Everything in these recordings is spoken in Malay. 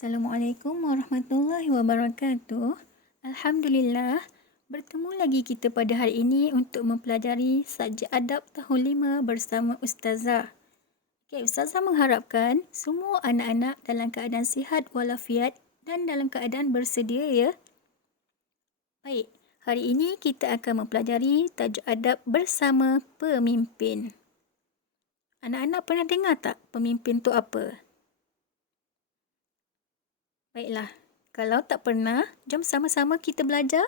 Assalamualaikum warahmatullahi wabarakatuh. Alhamdulillah, bertemu lagi kita pada hari ini untuk mempelajari subjek adab tahun 5 bersama Ustazah. Ustazah mengharapkan semua anak-anak dalam keadaan sihat walafiat dan dalam keadaan bersedia ya. Baik, hari ini kita akan mempelajari tajuk adab bersama pemimpin. Anak-anak pernah dengar tak pemimpin tu apa? Baiklah, kalau tak pernah, jom sama-sama kita belajar.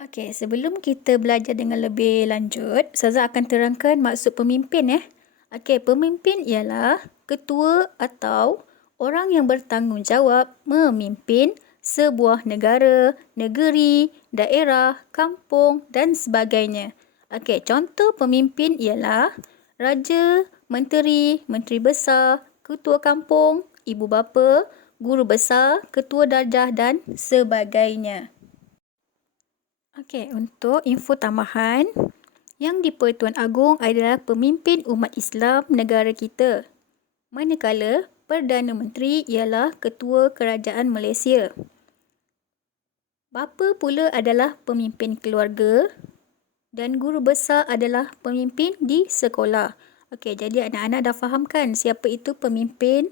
Okey, sebelum kita belajar dengan lebih lanjut, Ustazah akan terangkan maksud pemimpin. Okey, pemimpin ialah ketua atau orang yang bertanggungjawab memimpin sebuah negara, negeri, daerah, kampung dan sebagainya. Okey, contoh pemimpin ialah raja, menteri, menteri besar, ketua kampung, ibu bapa, guru besar, ketua darjah dan sebagainya. Okey, untuk info tambahan, yang di-Pertuan Agong adalah pemimpin umat Islam negara kita. Manakala Perdana Menteri ialah ketua kerajaan Malaysia. Bapa pula adalah pemimpin keluarga dan guru besar adalah pemimpin di sekolah. Okey, jadi anak-anak dah faham kan siapa itu pemimpin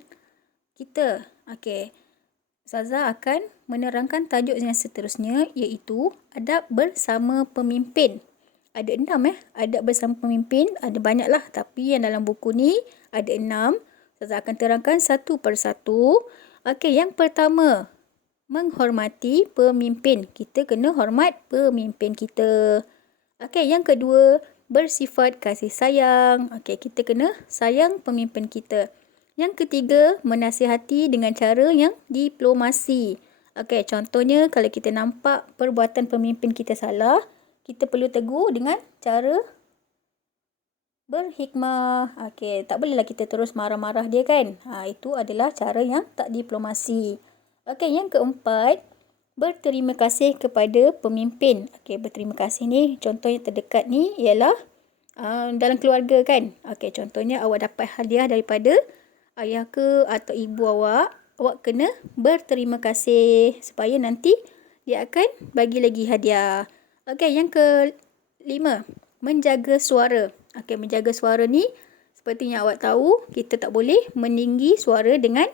kita? Okey, Ustazah akan menerangkan tajuk yang seterusnya iaitu adab bersama pemimpin. Ada 6 adab bersama pemimpin, ada banyaklah tapi yang dalam buku ni ada 6. Ustazah akan terangkan satu persatu. Okey, yang pertama, menghormati pemimpin. Kita kena hormat pemimpin kita. Okey, yang kedua, bersifat kasih sayang. Okey, kita kena sayang pemimpin kita. Yang ketiga, menasihati dengan cara yang diplomasi. Okey, contohnya kalau kita nampak perbuatan pemimpin kita salah, kita perlu tegur dengan cara berhikmah. Okey, tak bolehlah kita terus marah-marah dia kan. Itu adalah cara yang tak diplomasi. Okey, yang keempat, berterima kasih kepada pemimpin. Okey, berterima kasih ni contoh yang terdekat ni ialah dalam keluarga kan. Okey, contohnya awak dapat hadiah daripada ayah ke atau ibu awak kena berterima kasih supaya nanti dia akan bagi lagi hadiah. Okey, yang kelima, menjaga suara. Okey, menjaga suara ni seperti yang awak tahu, kita tak boleh meninggi suara dengan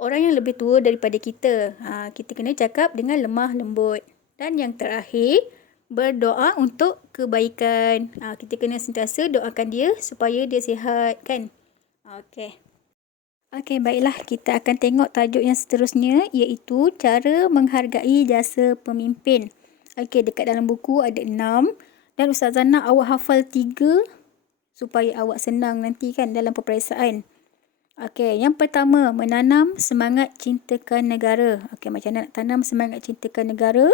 orang yang lebih tua daripada kita. Kita kena cakap dengan lemah lembut. Dan yang terakhir, berdoa untuk kebaikan. Kita kena sentiasa doakan dia supaya dia sihat kan. Okey, baiklah, kita akan tengok tajuk yang seterusnya iaitu cara menghargai jasa pemimpin. Okey, dekat dalam buku ada 6 dan Ustazah nak awak hafal 3 supaya awak senang nanti kan dalam peperiksaan. Okey, yang pertama, menanam semangat cintakan negara. Okey, macam mana nak tanam semangat cintakan negara?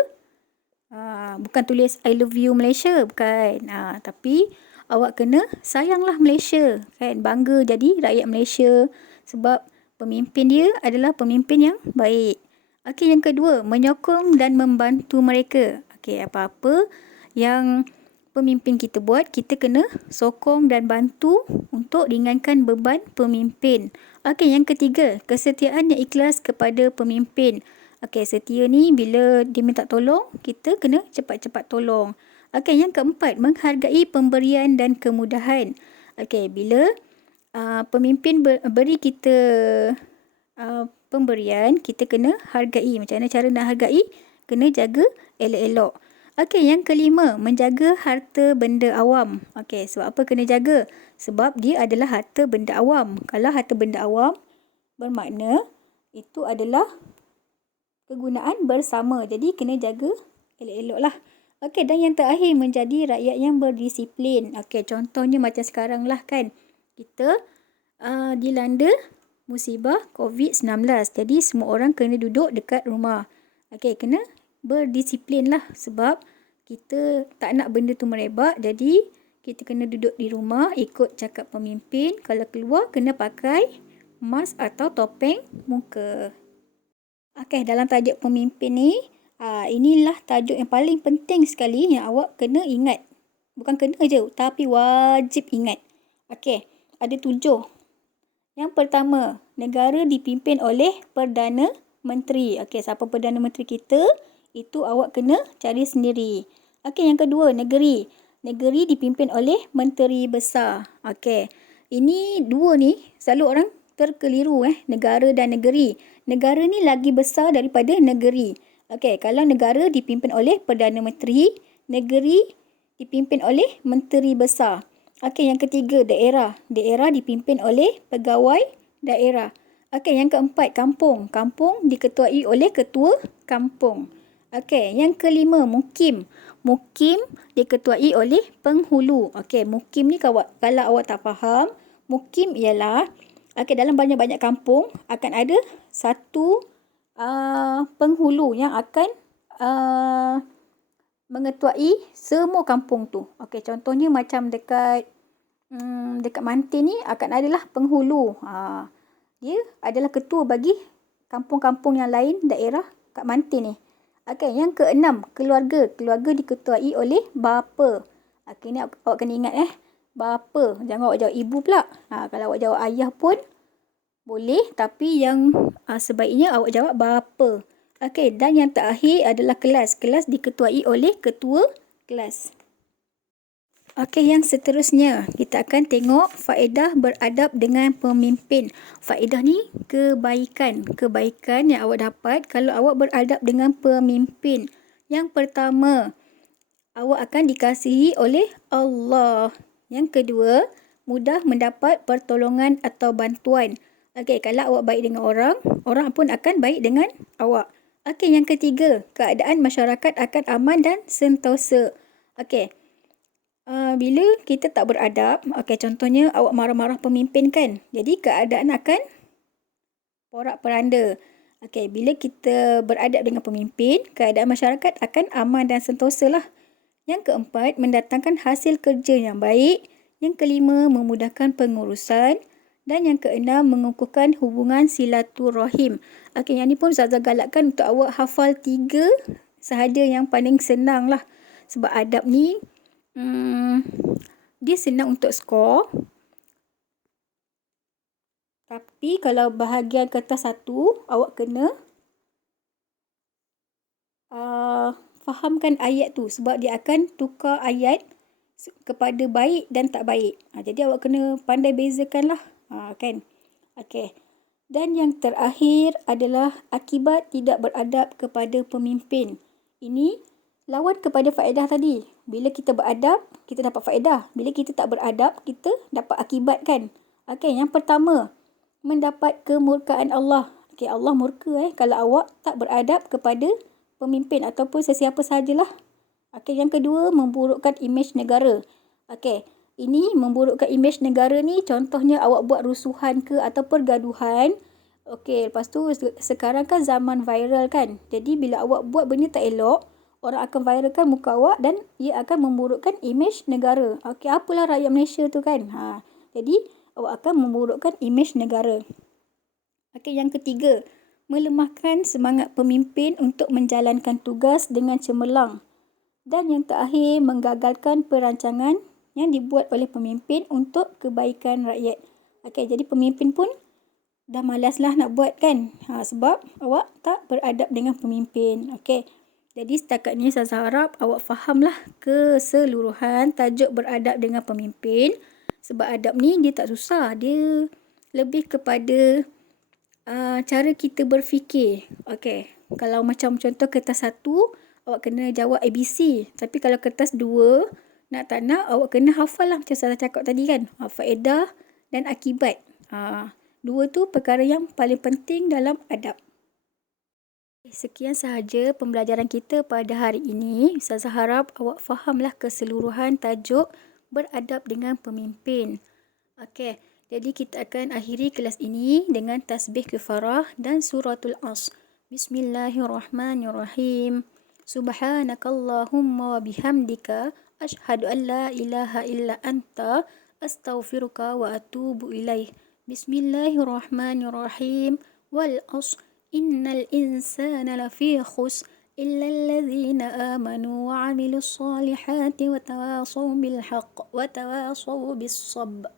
Bukan tulis I love you Malaysia, bukan. Tapi awak kena sayanglah Malaysia kan, bangga jadi rakyat Malaysia sebab pemimpin dia adalah pemimpin yang baik. Okey, yang kedua, menyokong dan membantu mereka. Okey, apa-apa yang pemimpin kita buat, kita kena sokong dan bantu untuk ringankan beban pemimpin. Okey, yang ketiga, kesetiaan yang ikhlas kepada pemimpin. Okey, setia ni bila dia minta tolong, kita kena cepat-cepat tolong. Okey, yang keempat, menghargai pemberian dan kemudahan. Okey, bila pemimpin beri kita pemberian, kita kena hargai. Macam mana cara nak hargai? Kena jaga elok-elok. Okey, yang kelima, menjaga harta benda awam. Okey, sebab apa kena jaga? Sebab dia adalah harta benda awam. Kalau harta benda awam, bermakna itu adalah kegunaan bersama. Jadi, kena jaga elok-elok lah. Okey, dan yang terakhir, menjadi rakyat yang berdisiplin. Okey, contohnya macam sekarang lah kan. Kita dilanda musibah COVID-19. Jadi, semua orang kena duduk dekat rumah. Okey, kena berdisiplin lah sebab kita tak nak benda tu merebak. Jadi, kita kena duduk di rumah, ikut cakap pemimpin. Kalau keluar, kena pakai mask atau topeng muka. Okey, dalam tajuk pemimpin ni, inilah tajuk yang paling penting sekali yang awak kena ingat. Bukan kena je, tapi wajib ingat. Okey, ada 7. Yang pertama, negara dipimpin oleh Perdana Menteri. Okey, siapa Perdana Menteri kita? Itu awak kena cari sendiri. Okey, yang kedua, negeri. Negeri dipimpin oleh Menteri Besar. Okey, ini dua ni selalu orang terkeliru negara dan negeri. Negara ni lagi besar daripada negeri. Okey, kalau negara dipimpin oleh Perdana Menteri, negeri dipimpin oleh Menteri Besar. Okey, yang ketiga, daerah. Daerah dipimpin oleh pegawai daerah. Okey, yang keempat, kampung. Kampung diketuai oleh ketua kampung. Okey, yang kelima, mukim. Mukim diketuai oleh penghulu. Okey, mukim ni kalau awak tak faham, mukim ialah dalam banyak-banyak kampung akan ada satu penghulu yang akan mengetuai semua kampung tu. Okey, contohnya macam dekat Mantin ni akan adalah penghulu. Dia adalah ketua bagi kampung-kampung yang lain daerah kat Mantin ni. Okey, yang keenam, keluarga. Keluarga diketuai oleh bapa. Okey, ni awak kena ingat bapa. Jangan awak jawab ibu pula. Kalau awak jawab ayah pun boleh, tapi yang sebaiknya awak jawab bapa. Okey, dan yang terakhir adalah kelas. Kelas diketuai oleh ketua kelas. Okey, yang seterusnya kita akan tengok faedah beradab dengan pemimpin. Faedah ni kebaikan. Kebaikan yang awak dapat kalau awak beradab dengan pemimpin. Yang pertama, awak akan dikasihi oleh Allah. Yang kedua, mudah mendapat pertolongan atau bantuan. Okey, kalau awak baik dengan orang, orang pun akan baik dengan awak. Okey, yang ketiga, keadaan masyarakat akan aman dan sentosa. Okey, bila kita tak beradab, contohnya awak marah-marah pemimpin kan, jadi keadaan akan porak-peranda. Okey, bila kita beradab dengan pemimpin, keadaan masyarakat akan aman dan sentosa lah. Yang keempat, mendatangkan hasil kerja yang baik. Yang kelima, memudahkan pengurusan. Dan yang keenam, mengukuhkan hubungan silaturahim. Okey, yang ni pun Ustazah galakkan untuk awak hafal 3 sahaja yang paling senang lah. Sebab adab ni dia senang untuk skor. Tapi kalau bahagian kertas 1, awak kena fahamkan ayat tu. Sebab dia akan tukar ayat kepada baik dan tak baik. Jadi awak kena pandai bezakan lah. Kan? Okey. Dan yang terakhir adalah akibat tidak beradab kepada pemimpin. Ini lawan kepada faedah tadi. Bila kita beradab, kita dapat faedah. Bila kita tak beradab, kita dapat akibat kan. Okey, yang pertama, mendapat kemurkaan Allah. Okey, Allah murka kalau awak tak beradab kepada pemimpin ataupun sesiapa sahajalah. Okey, yang kedua, memburukkan imej negara. Okey, ini memburukkan imej negara ni contohnya awak buat rusuhan ke atau pergaduhan. Okey, lepas tu sekarang kan zaman viral kan. Jadi bila awak buat benda tak elok, orang akan viralkan muka awak dan ia akan memburukkan imej negara. Okey, apalah rakyat Malaysia tu kan. Jadi awak akan memburukkan imej negara. Okey, yang ketiga, melemahkan semangat pemimpin untuk menjalankan tugas dengan cemerlang. Dan yang terakhir, menggagalkan perancangan yang dibuat oleh pemimpin untuk kebaikan rakyat. Okey, jadi pemimpin pun dah malaslah nak buat kan. Sebab awak tak beradab dengan pemimpin. Okey. Jadi setakat ni saya harap awak fahamlah keseluruhan tajuk beradab dengan pemimpin. Sebab adab ni dia tak susah. Dia lebih kepada cara kita berfikir. Okey. Kalau macam contoh kertas 1, awak kena jawab ABC. Tapi kalau kertas 2, nak tak nak awak kena hafal lah macam saya cakap tadi kan. Faedah dan akibat. Dua tu perkara yang paling penting dalam adab. Sekian sahaja pembelajaran kita pada hari ini. Saya harap awak fahamlah keseluruhan tajuk beradab dengan pemimpin. Okey, jadi kita akan akhiri kelas ini dengan tasbih kafarah dan suratul Asr. Bismillahirrahmanirrahim. Subhanakallahumma wa bihamdika asyhadu an la ilaha illa anta astaghfiruka wa atubu ilaih. Bismillahirrahmanirrahim. Wal asr innal insana lafi khusr illa alladhina amanu wa 'amilus solihati wa tawasaw bil haqq wa tawasaw bis sabr.